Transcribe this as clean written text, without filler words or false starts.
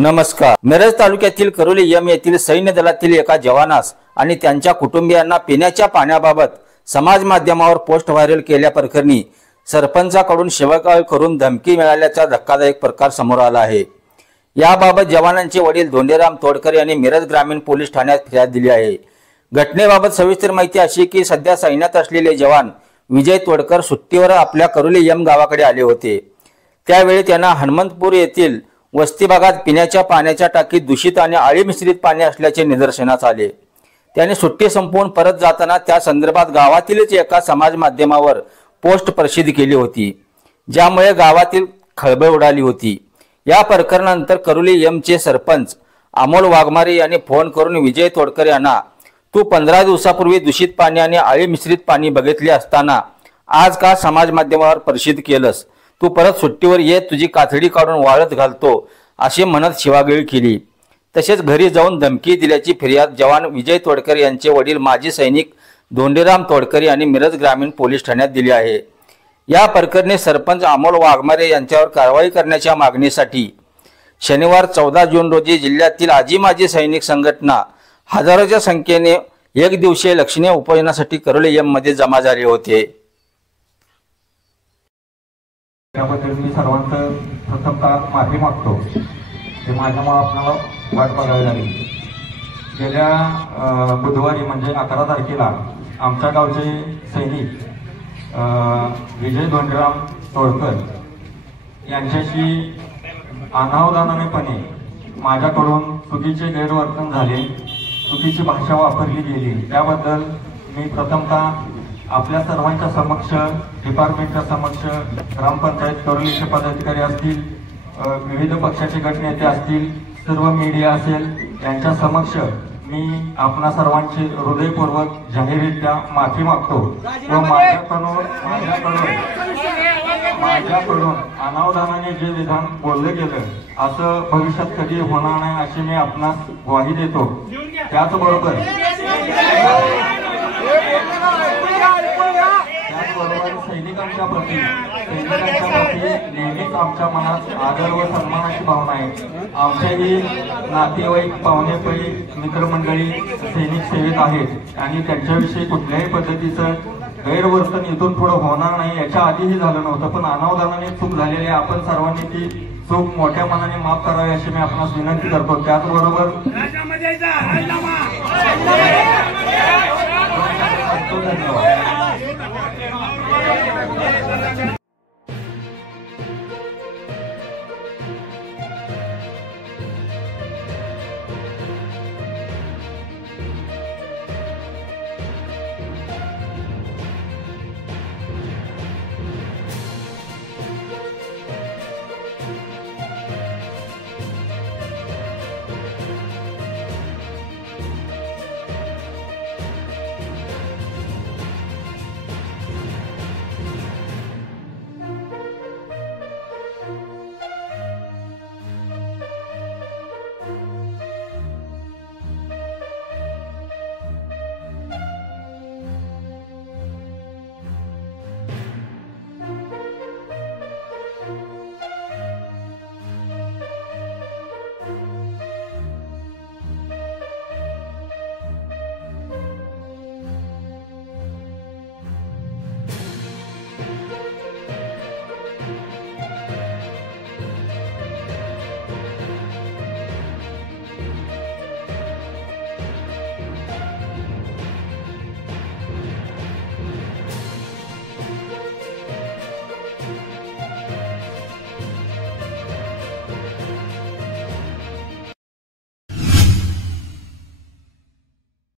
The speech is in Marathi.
नमस्कार। मिरज तालुक्यातील करोली एम येथील सैन्य दलातील एका जवानास आणि त्यांच्या कुटुंबियांना पिण्याच्या पाण्याबाबत समाज माध्यमावर पोस्ट व्हायरल केल्या प्रकरणी सरपंचाकडून शिवागाळ करून धमकी मिळाल्याचा धक्कादायक प्रकार समोर आला आहे। याबाबत जवानांचे वडील धोंडेराम तोडकर यांनी मिरज ग्रामीण पोलीस ठाण्यात फिर्याद दिली आहे। घटनेबाबत सविस्तर माहिती अशी की सध्या सैन्यात असलेले जवान विजय तोडकर सुट्टीवर आपल्या करोली एम गावाकडे आले होते। त्यावेळी त्यांना हनुमंतपूर येथील वस्ती भागात पिण्याच्या पाण्याच्या टाकीत दूषित आणि आळी मिश्रित पाणी असल्याचे निदर्शनास आले। त्याने सुट्टी संपवून परत जाताना त्या संदर्भात गावातीलच एका समाज माध्यमावर पोस्ट प्रसिद्ध केली होती, ज्यामुळे गावातील खळबळ उडाली होती। या प्रकरणानंतर करोली एमचे सरपंच अमोल वाघमारे यांनी फोन करून विजय तोडकर यांना तू 15 दिवसापूर्वी दूषित पाणी आणि आळी मिश्रित पाणी बघितले असताना आज का समाज माध्यमावर प्रसिद्ध केलंस? तू परत सुट्टीवर ये, तुझी कातडी काढून वाळत घालतो असे म्हणत शिवागाळ केली। तसेच घरी जाऊन धमकी दिल्याची फिर्याद जवान विजय तोडकर यांचे वडील माजी सैनिक धोंडेराम तोडकर यांनी मिरज ग्रामीण पोलीस ठाण्यात दिली आहे। या प्रकरणी सरपंच अमोल वाघमारे यांच्यावर कारवाई करण्याच्या मागणीसाठी शनिवार 14 जून रोजी जिल्ह्यातील आजी माजी सैनिक संघटना हजारोच्या संख्येने एक दिवसीय लक्षणीय उपोषणासाठी करोली एम मध्ये जमा झाले होते। त्याबद्दल मी सर्वांचं प्रथमतः माफी मागतो। ते माझ्यामुळे आपल्याला वाट बघावी लागली। गेल्या बुधवारी म्हणजे 11 तारखेला आमच्या गावचे सैनिक विजय धोंडेराम तोडकर यांच्याशी अनावधानानेपणे माझ्याकडून चुकीचे गैरवर्तन झाले, चुकीची भाषा वापरली गेली। त्याबद्दल मी प्रथमतः आपल्या सर्वांच्या समक्ष, डिपार्टमेंटच्या समक्ष, ग्रामपंचायत करोलीचे पदाधिकारी असतील, विविध पक्षाचे गटनेते असतील, सर्व मीडिया असेल, यांच्या समक्ष मी आपणा सर्वांची हृदयपूर्वक जाहीररित्या माफी मागतो व माझ्याकडून अनावधानाने जे विधान बोलले गेलं असं भविष्यात कधी होणार नाही अशी मी आपणास ग्वाही देतो। त्याचबरोबर सैनिकांच्या प्रती नेहमीच आमच्या मनात आदर व सन्मानाची भावना आहे। आमचेही नातेवाईक, पाहुणेपळी, मित्रमंडळी सैनिक सेवेत आहेत आणि त्यांच्याविषयी कुठल्याही पद्धतीचं गैरवर्तन इथून पुढे होणार नाही। याच्या आधीही झालं नव्हतं, पण अनावधानाने चूक झालेली आहे। आपण सर्वांनी ती चूक मोठ्या मनाने माफ करावी अशी मी आपणास विनंती करतो। त्याचबरोबर धन्यवाद।